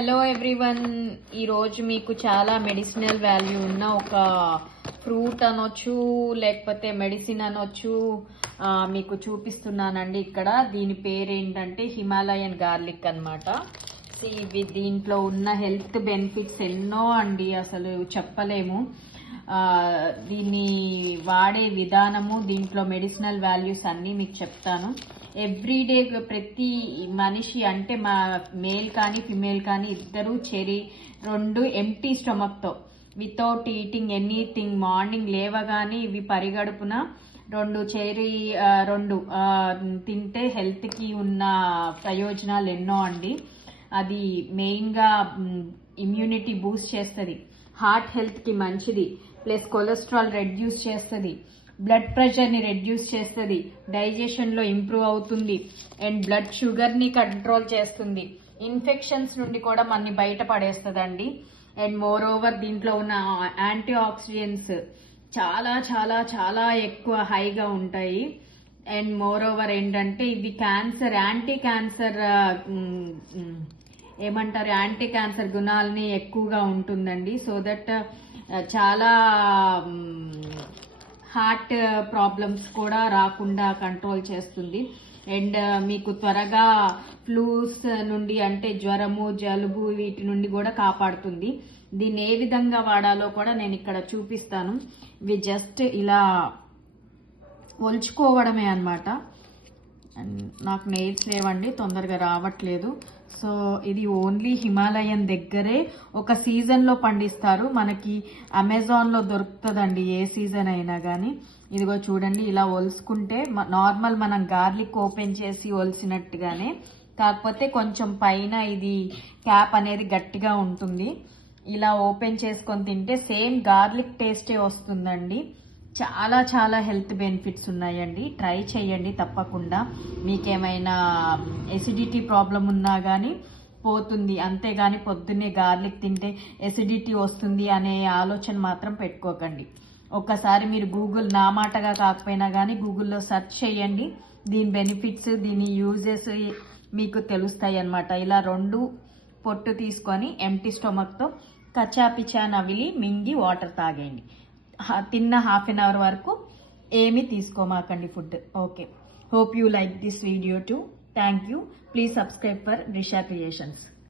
Hello everyone, ఈరోజు మీకు చాలా మెడిసినల్ వాల్యూ ఉన్న ఒక ఫ్రూట్ అనొచ్చు, లేకపోతే మెడిసిన్ అనొచ్చు, మీకు చూపిస్తున్నానండి. ఇక్కడ దీని పేరు ఏంటంటే హిమాలయన్ గార్లిక్ అనమాట. ఇవి దీంట్లో ఉన్న హెల్త్ బెనిఫిట్స్ ఎన్నో అండి, అసలు చెప్పలేము. దీన్ని వాడే విధానము, దీంట్లో మెడిసినల్ వాల్యూస్ అన్నీ మీకు చెప్తాను. ఎవ్రీడే ప్రతి మనిషి అంటే మా మేల్ కానీ ఫిమేల్ కానీ ఇద్దరు చెరి 2 ఎంటీ స్టమక్తో వితౌట్ ఈటింగ్ ఎనీథింగ్ మార్నింగ్ లేవగానే ఇవి పరిగడుపున 2 చెరి 2 తింటే హెల్త్కి ఉన్న ప్రయోజనాలు ఎన్నో అండి. అది మెయిన్గా ఇమ్యూనిటీ బూస్ట్ చేస్తుంది, హార్ట్ హెల్త్కి మంచిది, ప్లస్ కొలెస్ట్రాల్ రెడ్యూస్ చేస్తుంది, బ్లడ్ ప్రెషర్ని రెడ్యూస్ చేస్తుంది, డైజెషన్లో ఇంప్రూవ్ అవుతుంది, అండ్ బ్లడ్ షుగర్ని కంట్రోల్ చేస్తుంది, ఇన్ఫెక్షన్స్ నుండి కూడా మనని బయటపడేస్తుందండి. అండ్ మోర్ ఓవర్ దీంట్లో ఉన్న యాంటీ ఆక్సిడెంట్స్ చాలా చాలా చాలా ఎక్కువ హైగా ఉంటాయి. అండ్ మోర్ ఓవర్ ఏంటంటే ఇవి క్యాన్సర్ యాంటీ క్యాన్సర్ గుణాలని ఎక్కువగా ఉంటుందండి. సో దట్ చాలా హార్ట్ ప్రాబ్లమ్స్ కూడా రాకుండా కంట్రోల్ చేస్తుంది. అండ్ మీకు త్వరగా ఫ్లూస్ నుండి అంటే జ్వరము, జలుబు వీటి నుండి కూడా కాపాడుతుంది. దీన్ని ఏ విధంగా వాడాలో కూడా నేను ఇక్కడ చూపిస్తాను. ఇవి జస్ట్ ఇలా ఒలుచుకోవడమే అన్నమాట. నాకు నెయిల్స్ లేవండి, తొందరగా రావట్లేదు. సో ఇది ఓన్లీ హిమాలయన్ దగ్గరే ఒక సీజన్లో పండిస్తారు, మనకి అమెజాన్లో దొరుకుతుందండి ఏ సీజన్ అయినా కానీ. ఇదిగో చూడండి, ఇలా ఒలుసుకుంటే నార్మల్ మనం గార్లిక్ ఓపెన్ చేసి ఒలిసినట్టుగానే, కాకపోతే కొంచెం పైన ఇది క్యాప్ అనేది గట్టిగా ఉంటుంది. ఇలా ఓపెన్ చేసుకొని తింటే సేమ్ గార్లిక్ టేస్టే వస్తుందండి. చాలా చాలా హెల్త్ బెనిఫిట్స్ ఉన్నాయండి, ట్రై చేయండి తప్పకుండా. మీకేమైనా ఎసిడిటీ ప్రాబ్లం ఉన్నా కానీ పోతుంది, అంతేగాని పొద్దున్నే గార్లిక్ తింటే ఎసిడిటీ వస్తుంది అనే ఆలోచన మాత్రం పెట్టుకోకండి. ఒక్కసారి మీరు గూగుల్, నా మాటగా కాకపోయినా కానీ గూగుల్లో సెర్చ్ చేయండి, దీని బెనిఫిట్స్, దీని యూజెస్ మీకు తెలుస్తాయి అన్నమాట. ఇలా 2 పొట్టు తీసుకొని ఎంటీ స్టొమక్తో కచ్చాపిచ్చా నవిలి మింగి వాటర్ తాగేయండి. తిన్న ½ an hour వరకు ఏమీ తీసుకోమాకండి food. Okay, hope you like this video too. Thank you. Please subscribe for Risha creations.